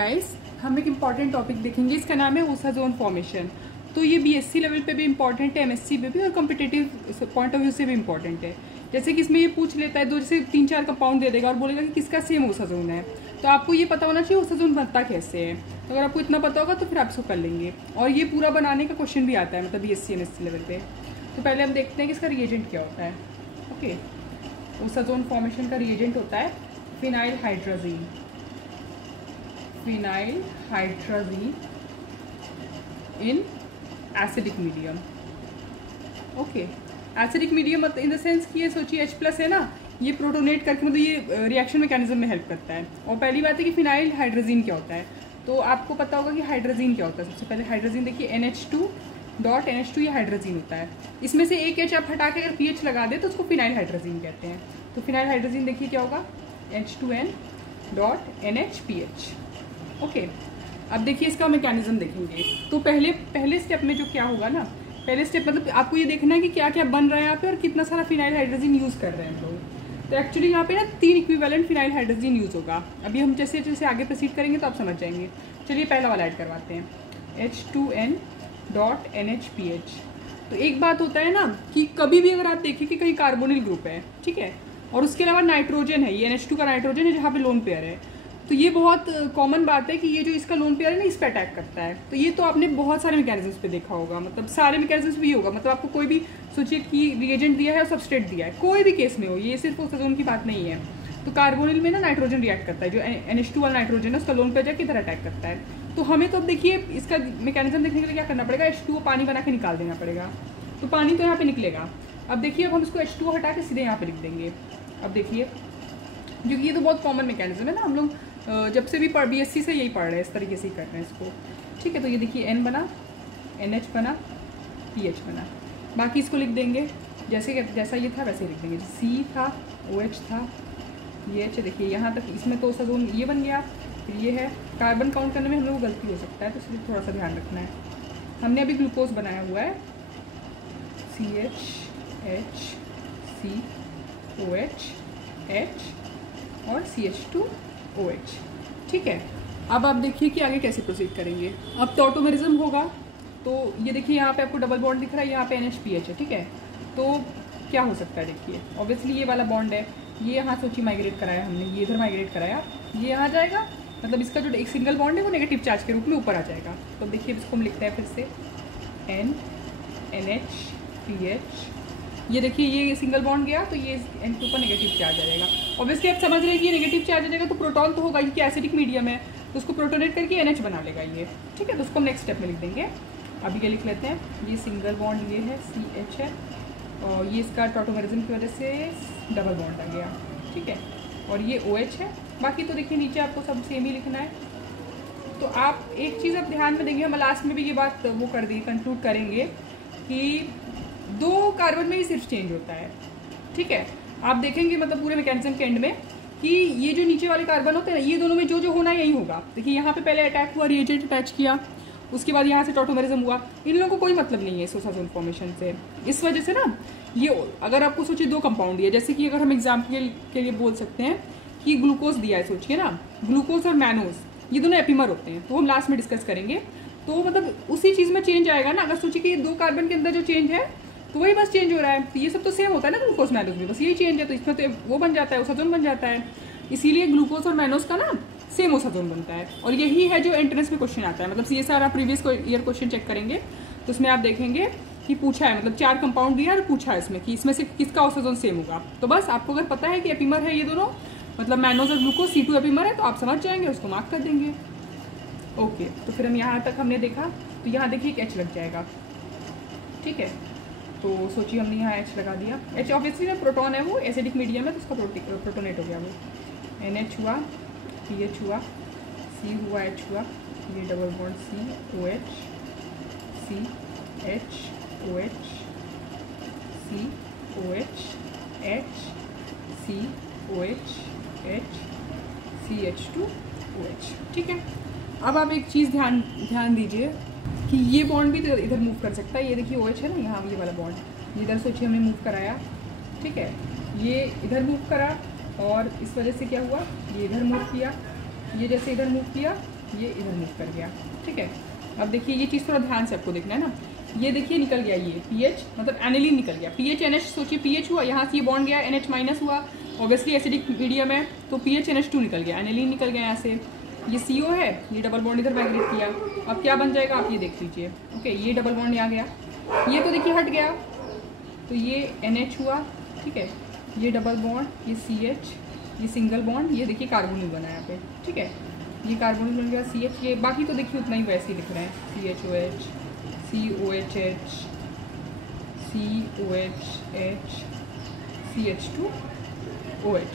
Guys, हम एक important topic देखेंगे। इसका नाम है ओसाजोन फॉर्मेशन। तो ये बीएससी लेवल पे भी इम्पॉर्टेंट है, एमएससी पे भी, और कॉम्पिटिटिव पॉइंट ऑफ व्यू से भी इम्पॉर्टेंट है। जैसे कि इसमें ये पूछ लेता है, दो जैसे 3-4 कंपाउंड दे देगा और बोलेगा कि किसका सेम ओसाजोन है। तो आपको ये पता होना चाहिए ओसाजोन बनता कैसे है। तो अगर आपको इतना पता होगा तो फिर आप इसको कर लेंगे। और ये पूरा बनाने का क्वेश्चन भी आता है, मतलब बीएससी एमएससी लेवल पे। तो पहले हम देखते हैं कि इसका रिएजेंट क्या होता है। ओके, ओसाजोन फॉर्मेशन का रिएजेंट होता है phenyl hydrazine. Phenyl hydrazine in acidic medium. Okay, acidic medium in the sense कि ये सोचिए H+ है ना, ये प्रोटोनेट करके मतलब ये रिएक्शन मैकेनिज्म में हेल्प करता है। और पहली बात है कि फिनाइल हाइड्राजीन क्या होता है। तो आपको पता होगा कि हाइड्राजीन क्या होता है। सबसे पहले हाइड्राजीन देखिए, NH2 ये हाइड्राजीन होता है। इसमें से एक H आप हटा के अगर PH लगा दे तो उसको फिनाइल हाइड्राजीन कहते हैं। तो फिनाइल हाइड्राजीन देखिए क्या होगा, H2N.NHPH। ओके, अब देखिए इसका मैकेनिज्म देखेंगे। तो पहले स्टेप में जो क्या होगा ना, पहले स्टेप मतलब आपको ये देखना है कि क्या क्या बन रहा है यहाँ पे और कितना सारा फिनाइल हाइड्रोजन यूज़ कर रहे हैं लोग। तो एक्चुअली यहाँ पे ना 3 इक्विवेलेंट फिनाइल हाइड्रोजन यूज़ होगा। अभी हम जैसे जैसे आगे प्रोसीड करेंगे तो आप समझ जाएंगे। चलिए पहला वाला ऐड करवाते हैं, H2N.NHPH। तो एक बात होता है ना कि कभी भी अगर आप देखिए कि कहीं कार्बोनिल ग्रुप है, ठीक है, और उसके अलावा नाइट्रोजन है, ये NH2 का नाइट्रोजन है जहाँ पे लोन पेयर है, तो ये बहुत कॉमन बात है कि ये जो इसका लोन पेयर है ना, इस पे अटैक करता है। तो ये तो आपने बहुत सारे मैकेनिज्म्स पे देखा होगा, मतलब सारे मैकेनिज्म्स भी होगा। मतलब आपको कोई भी सोचिए कि रिएजेंट दिया है और सबस्ट्रेट दिया है, कोई भी केस में हो, ये सिर्फ ओसाजोन की बात नहीं है। तो कार्बोनिल में ना नाइट्रोजन रिएक्ट करता है, जो NH2 वाला नाइट्रोजन है उसका लोन पेयर जाकर इधर अटैक करता है। तो हमें तो अब देखिए इसका मैकेनिज्म देखने के लिए क्या करना पड़ेगा, H2O पानी बना के निकाल देना पड़ेगा। तो पानी तो यहाँ पे निकलेगा। अब देखिए अब हम इसको H2O हटा के सीधे यहाँ पे लिख देंगे। अब देखिए, क्योंकि ये तो बहुत कॉमन मैकेनिज्म है ना, हम लोग जब से भी BSc से यही पढ़ रहे हैं, इस तरीके से ही कर रहे हैं इसको, ठीक है। तो ये देखिए N बना, NH बना, PH बना। बाकी इसको लिख देंगे जैसा ये था वैसे ही लिख देंगे। C था, OH था, ये H। देखिए यहाँ तक इसमें तो ओसाजोन ये बन गया। फिर ये है, कार्बन काउंट करने में हम लोग को गलती हो सकता है, तो इसलिए थोड़ा सा ध्यान रखना है। हमने अभी ग्लूकोज बनाया हुआ है, CH, H, C, OH, H और CH2OH, ठीक है। अब आप देखिए कि आगे कैसे प्रोसीड करेंगे। अब टॉटोमेरिज्म होगा। तो ये देखिए यहाँ पे आपको डबल बॉन्ड दिख रहा है, यहाँ पे NHPH है, ठीक है। तो क्या हो सकता है, देखिए ऑब्वियसली ये वाला बॉन्ड है, ये यहाँ सोचिए माइग्रेट कराया हमने, ये इधर माइग्रेट कराया, ये यहाँ जाएगा, मतलब इसका जो एक सिंगल बॉन्ड है वो नेगेटिव चार्ज के रूप में ऊपर आ जाएगा। तो देखिए इसको हम लिखते हैं फिर से NNHPH। ये देखिए ये सिंगल बॉन्ड गया तो ये N2 पर नेगेटिव चार्ज आ जाएगा। ऑब्वियसली आप समझ रहे हैं कि ये नेगेटिव चार्ज आ जाएगा तो प्रोटॉन तो होगा, क्योंकि एसिडिक मीडियम है, तो उसको प्रोटोनेट करके NH बना लेगा ये, ठीक है। तो उसको हम नेक्स्ट स्टेप में लिख देंगे। अभी ये लिख लेते हैं, ये सिंगल बॉन्ड ये है CH है, और ये इसका टॉटोमेरिज्म की वजह से डबल बॉन्ड आ गया, ठीक है। और ये OH है। बाकी तो देखिए नीचे आपको सब सेम ही लिखना है। तो आप एक चीज़ आप ध्यान में देंगे, हम लास्ट में भी ये बात वो कर दी, कंक्लूड करेंगे कि 2 कार्बन में ही सिर्फ चेंज होता है, ठीक है। आप देखेंगे मतलब पूरे मैकेनिज्म के एंड में कि ये जो नीचे वाले कार्बन होते हैं ना, ये दोनों में जो होना यही होगा। देखिए यहाँ पे पहले अटैक हुआ, रिएजेंट अटैच किया, उसके बाद यहाँ से टॉटोमेरिज्म हुआ। इन लोगों को कोई मतलब नहीं है ओसाजोन फॉर्मेशन से। इस वजह से ना ये, अगर आपको सोचिए 2 कंपाउंड दिया, जैसे कि अगर हम एग्जाम्पल के लिए बोल सकते हैं कि ग्लूकोज दिया है, सोचिए ना, ग्लूकोज और मैनोज ये दोनों एपिमर होते हैं, तो हम लास्ट में डिस्कस करेंगे। तो मतलब उसी चीज़ में चेंज आएगा ना। अगर सोचिए कि ये 2 कार्बन के अंदर जो चेंज है तो वही बस चेंज हो रहा है, तो ये सब तो सेम होता है ना ग्लूकोज मैनोज में, बस यही चेंज है। तो इसमें तो वो बन जाता है, ओसाजोन बन जाता है। इसीलिए ग्लूकोज और मैनोज का ना सेम ओसाजोन बनता है। और यही है जो एंट्रेंस में क्वेश्चन आता है, मतलब CSR आप प्रीवियस ईयर क्वेश्चन चेक करेंगे तो उसमें आप देखेंगे कि पूछा है, मतलब 4 कंपाउंड दिया और पूछा है इसमें कि इसमें से किसका ओसाजोन सेम होगा। तो बस आपको अगर पता है कि एपिमर है ये दोनों, मतलब मैनोज और ग्लूकोज, C2 एपिमर है, तो आप समझ जाएंगे, उसको मार्क कर देंगे। ओके, तो फिर हम यहाँ तक हमने देखा। तो यहाँ देखिए एक H लग जाएगा, ठीक है। तो सोचिए हमने यहाँ H लगा दिया। H ऑब्वियसली ना प्रोटॉन है, वो एसिडिक मीडियम है, तो उसका प्रोटोनेट हो गया वो। NH हुआ, PH हुआ, C हुआ, H हुआ, ये double bond C OH, C H OH, C OH, H, C OH, H, CH2OH, ठीक है। अब आप एक चीज़ ध्यान दीजिए कि ये बॉन्ड भी तो इधर मूव कर सकता है। ये देखिए OH है ना, यहाँ ये वाला बॉन्ड, इधर सोचिए हमने मूव कराया, ठीक है, ये इधर मूव करा, और इस वजह से क्या हुआ, ये इधर मूव किया, ये जैसे इधर मूव किया, ये इधर मूव कर गया, ठीक है। अब देखिए ये चीज़ थोड़ा ध्यान से आपको देखना है ना, ये देखिए निकल गया ये पीएच, मतलब एनिलीन निकल गया। पीएच एनएच, सोचिए पीएच हुआ, यहाँ से ये बॉन्ड गया, एनएच माइनस हुआ, ऑब्वियसली एसिडिक मीडियम है तो पीएच एनएच2 निकल गया, एनिलीन निकल गया यहाँ से। ये CO है, ये डबल बॉन्ड इधर माइग्रेट किया, अब क्या बन जाएगा आप ये देख लीजिए। ओके, ये डबल बॉन्ड यहाँ गया, ये तो देखिए हट गया, तो ये NH हुआ, ठीक है। ये डबल बॉन्ड, ये CH, ये सिंगल बॉन्ड, ये देखिए कार्बोनिल बना यहाँ पे, ठीक है। ये कार्बोनिल बन गया CH, ये बाकी तो देखिए उतना ही वैसे ही लिख रहे हैं, CHOH, COHH, COHH, CH2OH,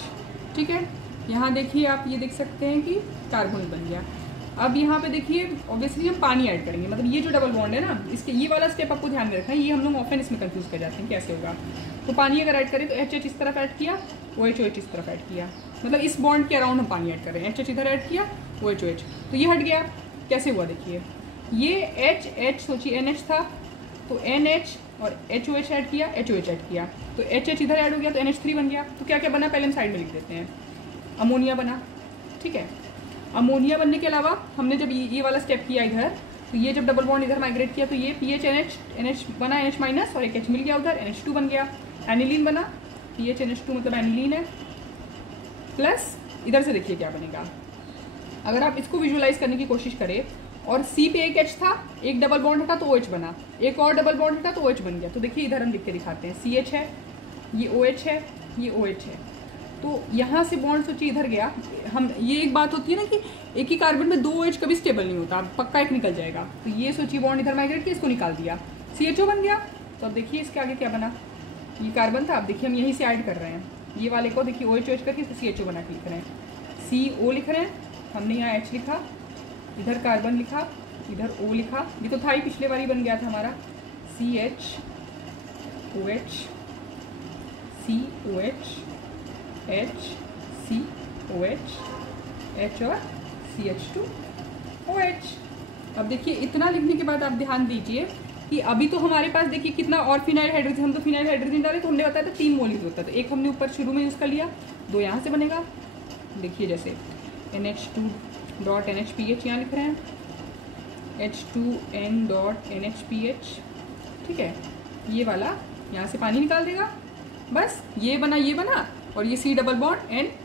ठीक है। यहाँ देखिए आप ये देख सकते हैं कि कार्बोनिल बन गया। अब यहाँ पे देखिए ऑब्वियसली हम पानी ऐड करेंगे, मतलब ये जो डबल बॉन्ड है ना, इसके ये वाला स्टेप आपको ध्यान में रखना है, ये हम लोग ऑफन इसमें कंफ्यूज कर जाते हैं कैसे होगा। तो पानी अगर ऐड करें तो HH इस तरफ ऐड किया, OH इस तरफ ऐड किया, मतलब इस बॉन्ड के अराउंड हम पानी ऐड कर रहे हैं। HH इधर ऐड किया, OH, तो ये हट गया। कैसे हुआ देखिए, ये HH सोचिए NH था, तो NH और HOH ऐड किया, HOH ऐड किया, तो HH इधर ऐड हो गया तो NH3 बन गया। तो क्या क्या बना पहले हम साइड में लिख देते हैं, अमोनिया बना, ठीक है। अमोनिया बनने के अलावा हमने जब ये वाला स्टेप किया इधर, तो ये जब डबल बॉन्ड इधर माइग्रेट किया तो ये PH NH बना, NH माइनस और एक H मिल गया उधर, NH2 बन गया, एनिलीन बना, PH NH2 मतलब एनिलीन है, प्लस इधर से देखिए क्या बनेगा। अगर आप इसको विजुअलाइज करने की कोशिश करें, और C पे एक H था, एक डबल बॉन्ड हटा तो OH बना, एक और डबल बॉन्ड हटा तो OH बन गया। तो देखिए इधर हम लिख के दिखाते हैं, CH है, ये OH है, ये OH है, तो यहाँ से बॉन्ड सोचिए इधर गया। हम ये एक बात होती है ना कि एक ही कार्बन में 2 OH कभी स्टेबल नहीं होता, पक्का एक निकल जाएगा। तो ये सोचिए बॉन्ड इधर माइग्रेट किया, इसको निकाल दिया, CHO बन गया। तो अब देखिए इसके आगे क्या बना, ये कार्बन था, अब देखिए हम यहीं से ऐड कर रहे हैं, ये वाले को देखिए OH करके इसको CHO बना के लिख रहे हैं, CO लिख रहे हैं, हमने यहाँ H लिखा, इधर कार्बन लिखा, इधर O लिखा, ये तो था ही, पिछले बार ही बन गया था हमारा, CH OH COH H COH H और CH2OH। अब देखिए इतना लिखने के बाद आप ध्यान दीजिए कि अभी तो हमारे पास देखिए कितना और फिनाइल हाइड्रोजन, हम तो फिनाइल हाइड्रोजन डाले तो हमने बताया था 3 मोल यूज होता है, तो एक हमने ऊपर शुरू में यूज़ कर लिया, 2 यहाँ से बनेगा। देखिए जैसे NH2.NHPH यहाँ लिख रहे हैं, H2N.NHPH, ठीक है। ये वाला यहाँ से पानी निकाल देगा, बस ये बना और ये C डबल बॉन्ड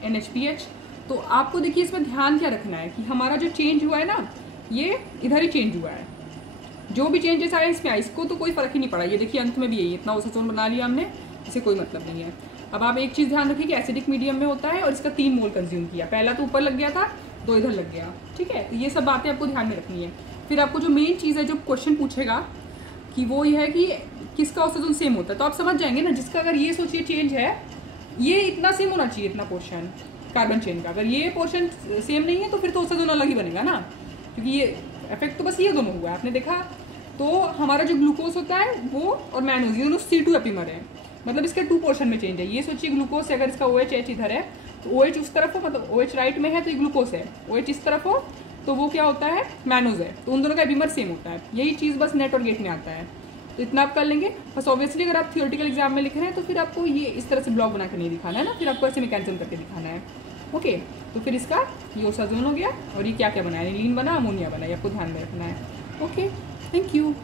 NHPH। तो आपको देखिए इसमें ध्यान क्या रखना है कि हमारा जो चेंज हुआ है ना, ये इधर ही चेंज हुआ है, जो भी चेंजेस आए इसमें आए, इसको तो कोई फर्क ही नहीं पड़ा। ये देखिए अंत में भी यही इतना ओसोटोन बना लिया हमने, इसे कोई मतलब नहीं है। अब आप एक चीज़ ध्यान रखिए कि एसिडिक मीडियम में होता है और इसका 3 मोल कंज्यूम किया, पहला तो ऊपर लग गया था, 2 इधर लग गया, ठीक है। तो ये सब बातें आपको ध्यान में रखनी है। फिर आपको जो मेन चीज़ है, जो क्वेश्चन पूछेगा कि वो ये है कि किसका ओसोटोन सेम होता है, तो आप समझ जाएंगे ना, जिसका अगर ये सोचिए चेंज है, ये इतना सेम होना चाहिए, इतना पोर्शन कार्बन चेन का, अगर ये पोर्शन सेम नहीं है तो फिर तो ओसोटोन अलग ही बनेगा ना, क्योंकि ये इफेक्ट तो बस ये दोनों हुआ है, आपने देखा। तो हमारा जो ग्लूकोज होता है वो और मैनोज, ये दोनों C2 एपिमर है, मतलब इसके 2 पोर्शन में चेंज है। ये सोचिए ग्लूकोज से अगर इसका OH इधर है तो OH उस तरफ हो, मतलब OH राइट में है तो ये ग्लूकोज है, OH इस तरफ हो तो वो क्या होता है, मैनोज है, तो उन दोनों का एपिमर सेम होता है। यही चीज़ बस नेट और गेट में आता है, तो इतना आप कर लेंगे बस। ऑब्वियसली अगर आप थियोरेटिकल एग्जाम में लिख रहे हैं तो फिर आपको ये इस तरह से ब्लॉक बना कर नहीं दिखाना है ना, फिर आपको ऐसे मैकेनिज्म करके दिखाना है। ओके, तो फिर इसका ये ओसाजोन हो गया, और ये क्या क्या बना, एनिलीन बना, अमोनिया बना, ये आपको ध्यान में रखना है। Okay, thank you.